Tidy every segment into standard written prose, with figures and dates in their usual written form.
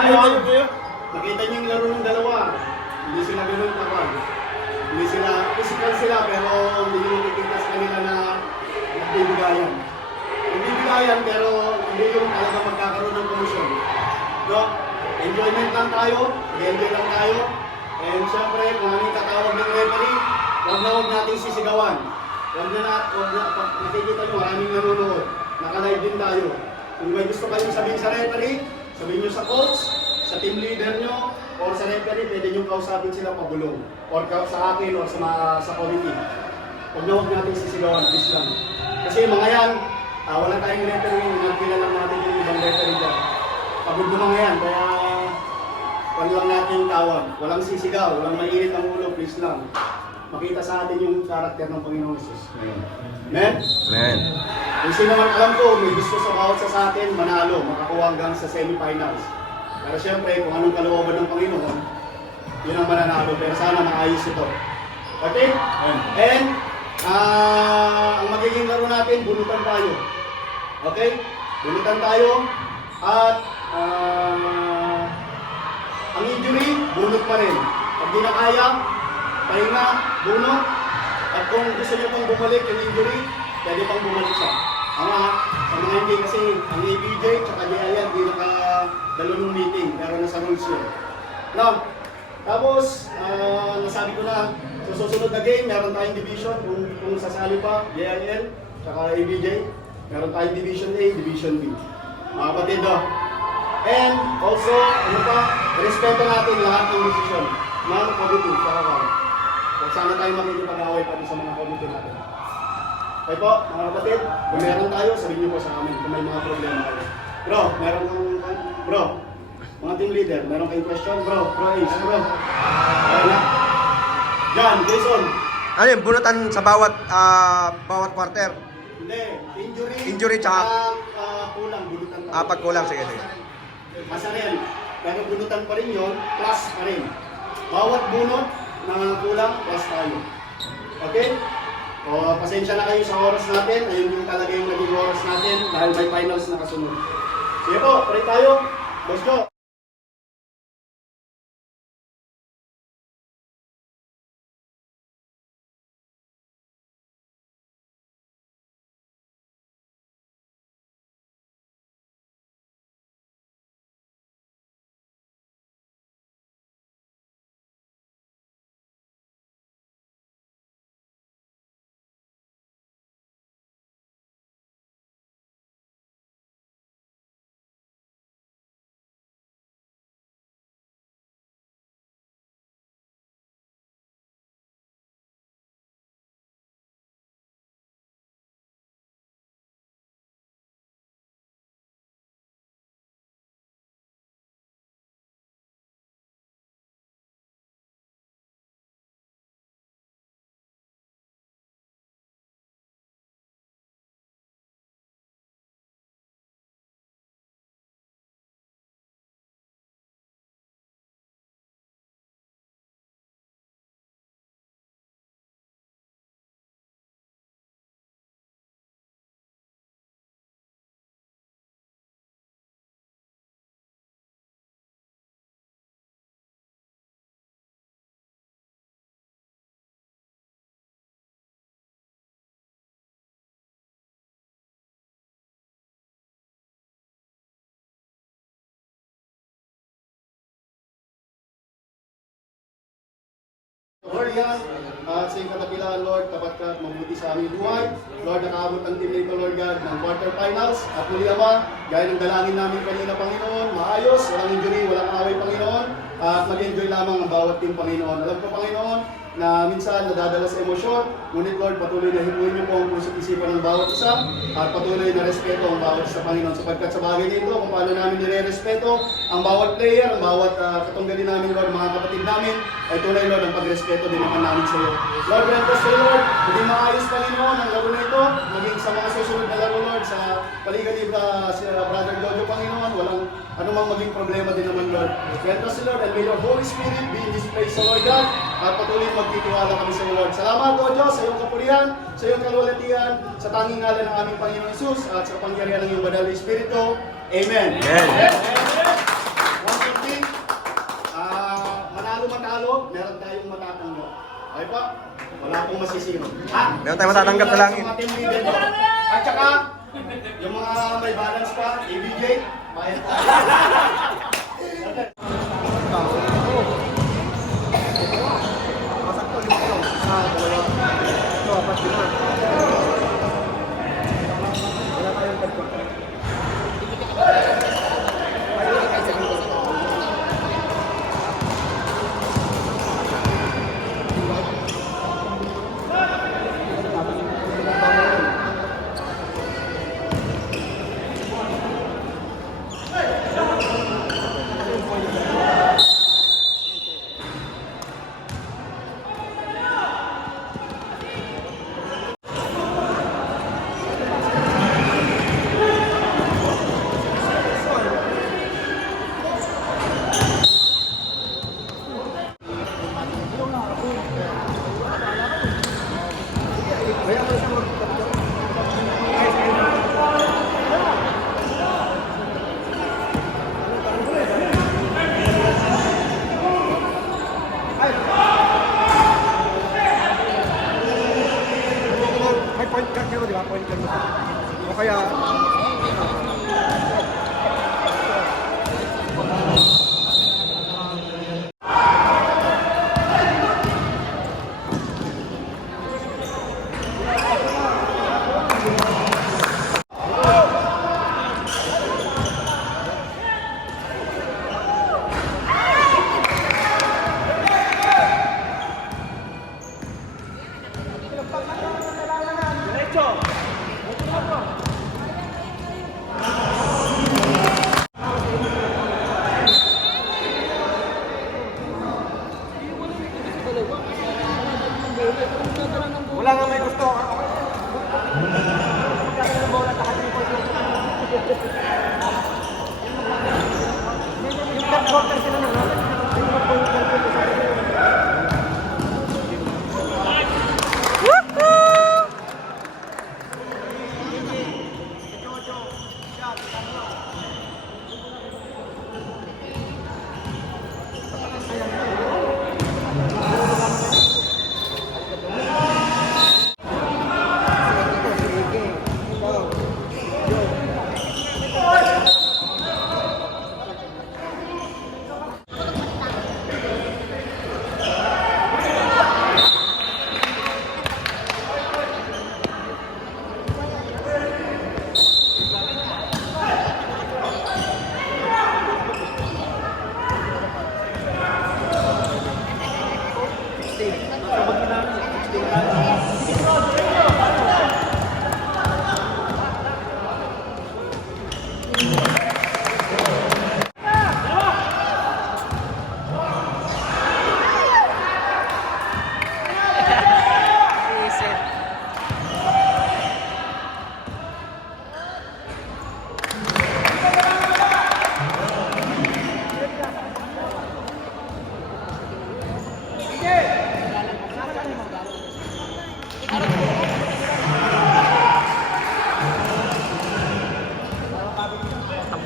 Nakita niyo yung laro ng dalawa. Hindi sila ganun kapag. Hindi sila, physical sila, pero hindi nyo nakikita sa kanila na nagbibigayan. Nagbibigayan, pero hindi yung talaga magkakaroon ng promotion. No? Enjoyment lang tayo, enjoy lang tayo. And syempre, kung ano yung tatawag ng referee, huwag natin sisigawan. Huwag na, pag nakikita nyo, maraming nanonood. Naka-live din tayo. Kung may gusto kayong sabihin sa referee, sabihin nyo sa coach, sa team leader nyo, o sa referee, pwede nyo kausapin sila pabulong. Or sa akin, or sa committee. Huwag natin sisigawan, please lang. Kasi mga yan, wala tayong referee, nagpila lang natin yung ibang referee dyan. Pagod na mga yan, kaya wala lang natin yung tawag. Walang sisigaw, walang mainit ang ulo, please lang. Makita sa atin yung karakter ng Panginoong Jesus. Amen? Amen. Kung sino man alam ko, may gusto sa bawat sa atin, manalo, makakuha hanggang sa semifinals. Pero siyempre, kung anong kalooban ng Panginoon, yun ang mananalo. Pero sana maayos ito. Okay? And, ang magiging laro natin, bunutan tayo. Okay? Bunutan tayo. At, ang injury, bunot pa rin. Pag di na kaya, pahinga, bunot. At kung gusto niyo pang bumalik yung injury, pwede pang bumalik siya. Ang mga hindi kasi, ang ABJ at JIL, di nakadalo ng meeting, pero nasa rules yun. Now, tapos, nasabi ko na, sa susunod na game, meron tayong division, kung sasali pa, JIL, saka ABJ, meron tayong division A, division B. Mga kapatid, and also, ano pa, respeto natin lahat ng decision ng committee, saka kami. Kung sana tayo makikipag-away pati sa mga committee natin. Okay po, mga kapatid, kung meron tayo, sabihin niyo po sa amin kung may mga problema kayo. Bro, meron kang, bro, mga team leader, meron kayong question? Bro, Ace, bro. Okay na. John, Jason. Ano yung bunutan sa bawat quarter? Hindi, injury. Injury tsaka kulang, bunutan pa rin. pag kulang, sige. Masarel, pero bunutan pa rin yun, plus pa rin. Bawat bunot na kulang, plus tayo. Okay? O, pasensya na kayo sa oras natin. Ayun yung talaga yung naging oras natin dahil may finals na kasunod. Sige po, pray tayo. Let's go! Lord God, sa iyong katapilaan, Lord, tapat ka at mabuti sa aming buhay. Lord, nakaabot ang team nito, Lord God, ng quarterfinals. At muli, Ama, gaya ng dalangin namin kanina, Panginoon, maayos, walang injury, walang away, Panginoon, at mag-enjoy lamang ang bawat team, Panginoon. Alam ko, Panginoon, na minsan nadadala sa emosyon, ngunit Lord, patuloy na hipuin niyo po ang puso't isipan ng bawat isa, at patuloy na respeto ang bawat isa, Panginoon. Sapagkat sa bagay nito, kung paano namin nire-respeto ang bawat player, ang bawat katunggali namin, Lord, mga kapatid namin, ay tunay, Lord, ang pagrespeto din naman namin sa iyo. Lord, grant us, Lord, maging maayos, Panginoon, ang laro na ito, maging sa mga susunod na laro, Lord, sa paligid ni Brother Jojo, Panginoon, walang anumang maging problema din naman, Lord. Grant us, Lord, and may your Holy Spirit be in this place, Lord God, at patuloy magtitiwala kami sa iyo, Lord. Salamat, O Diyos, sa iyong kapurihan, sa iyong kalwalatian, sa tanging ngalan ng aming Panginoon Jesus, at sa kapangyarihan ng iyong Banal na Espiritu. Amen. Amen. Amen. meron tayong matatanggap. Okay po? Wala pong masisiro. Ha? Meron tayong matatanggap sa langit. Sa team leader po. At saka, yung mga may balance pa, ABJ, bayad tayo. May point guard kayo, di ba? Point guard mo. O kaya... Wala nga may gusto.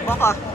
Baka.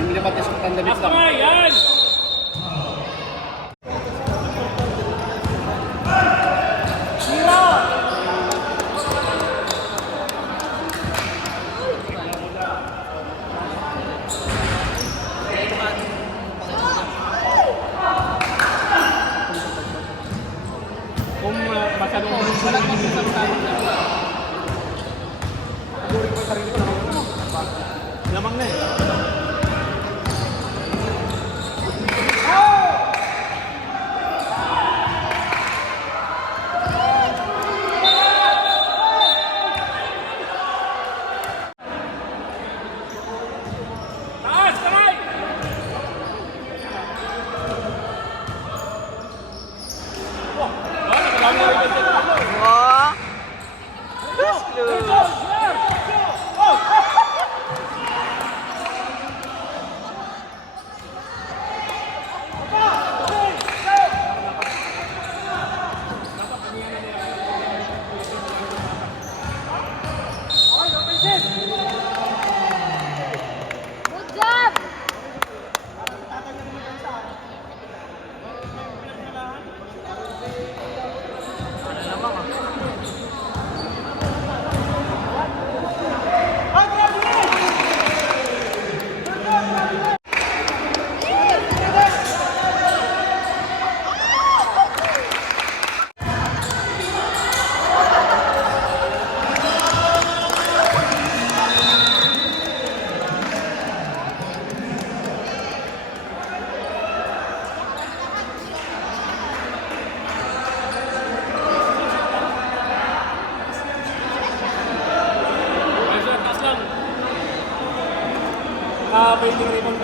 Yung lipat niya sa tandamit lang. Yan! Kung masyadong walang magsasabi lamang na eh. Taas! Kamay! Oh, nakadami na rin kasi. Wow! Good job! Taas lang. Pwedeng rebound.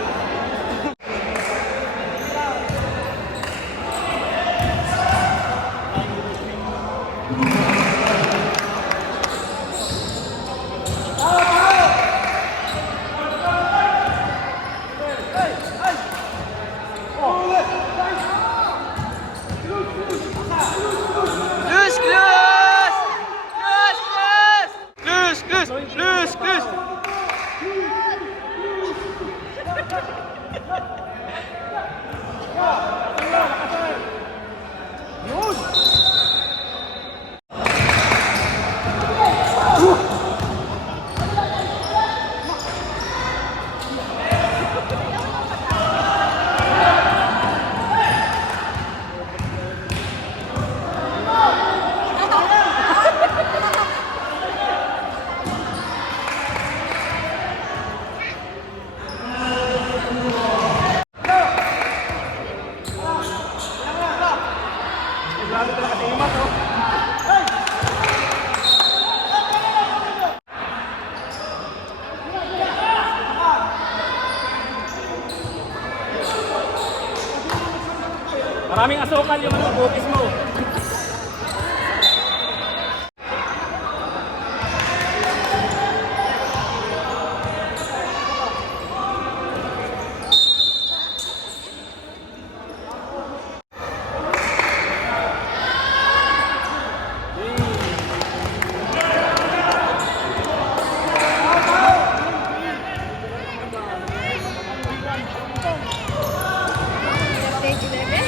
Loose! Loose! Loose! Loose! Loose! Loose! Maraming asukal yung bukis mo. Stage 11?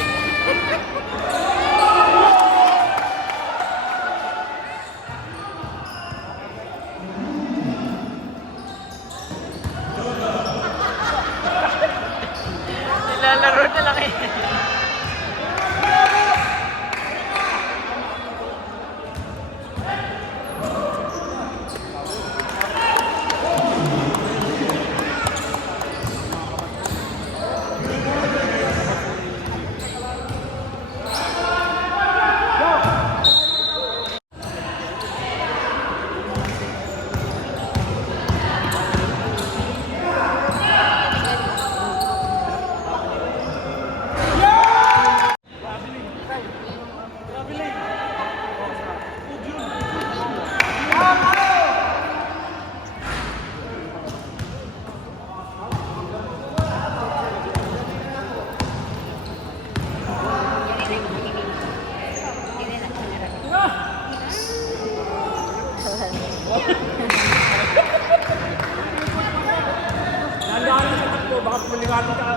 Nilalaro na lang eh. Yeah! baka malingatin ka.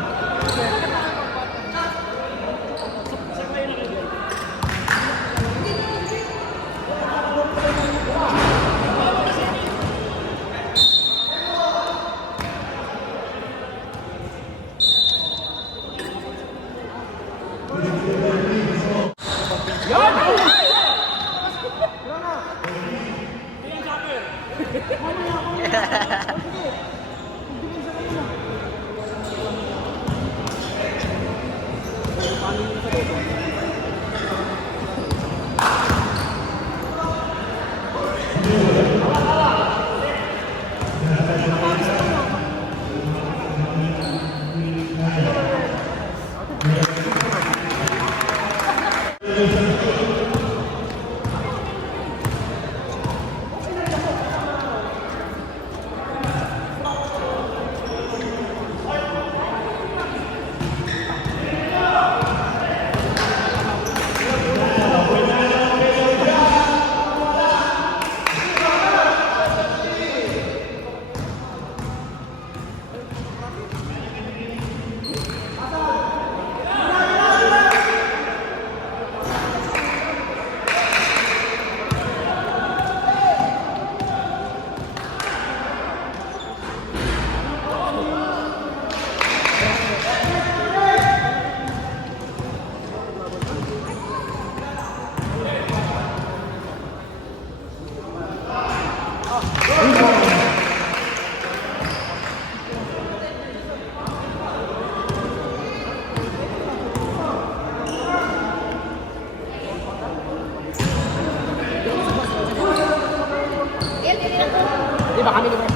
Di ba kami naman?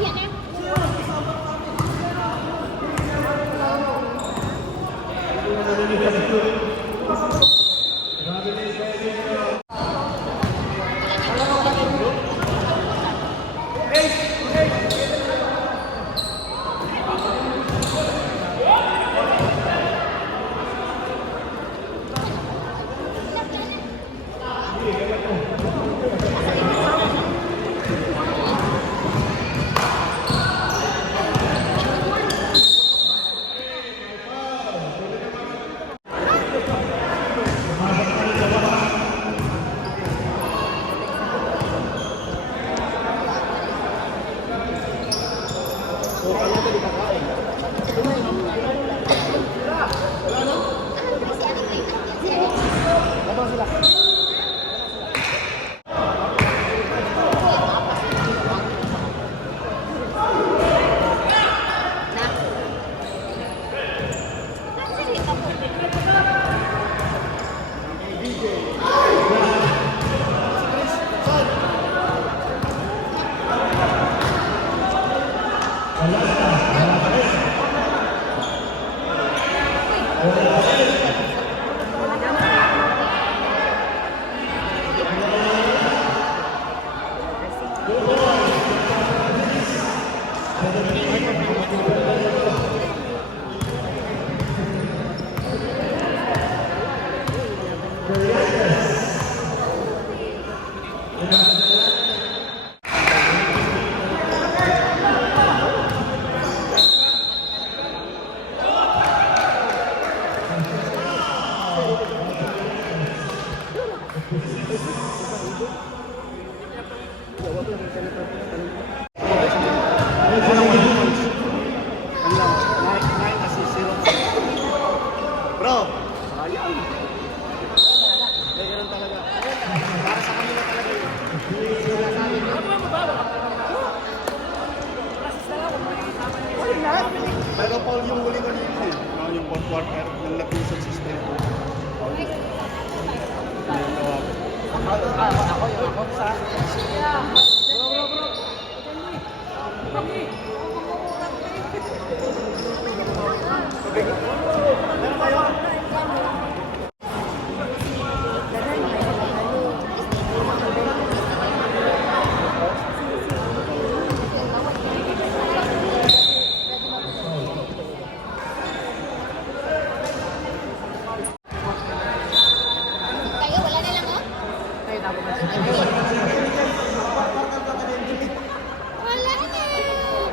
Yan eh. Bro, sayang. Ganyan talaga. Para sa kanila talaga yun. Sinasabi nyo. Pero Paul yung huli kanina eh. Yung fourth quarter ng nag-usap si Steve. Ako sa... Kayo, wala na lang, oh? Wala na.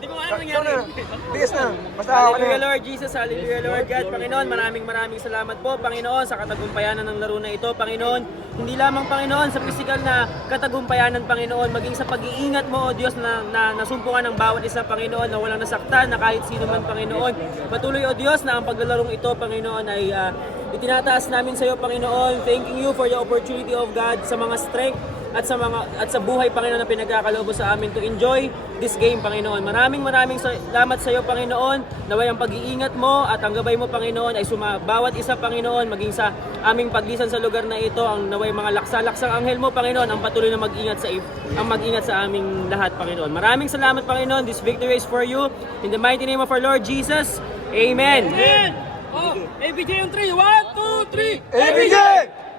Hindi ko alam nangyari. Bilis na. Basta Hallelujah Lord Jesus, Hallelujah Lord God. Panginoon, maraming salamat po Panginoon sa katagumpayanan ng laro na ito Panginoon. Hindi lamang Panginoon sa physical na katagumpayanan Panginoon, maging sa pag-iingat mo o Diyos na nasumpungan ng bawat isa Panginoon na walang nasaktan na kahit sino man Panginoon. Patuloy o Diyos na ang paglalarong ito Panginoon ay itinataas namin sa iyo Panginoon. Thanking you for the opportunity of God sa mga strength at sa buhay Panginoon na pinagkakaloob mo sa amin to enjoy this game Panginoon. Maraming salamat sa iyo Panginoon. Naway ang pag-iingat mo at ang gabay mo Panginoon ay bawat isa Panginoon maging sa aming paglisan sa lugar na ito, ang naway mga laksa-laksang anghel mo Panginoon ang patuloy na mag-ingat sa aming lahat Panginoon. Maraming salamat Panginoon. This victory is for you. In the mighty name of our Lord Jesus. Amen. Amen! Oh, ABJ on 3. 1, 2, 3. ABJ!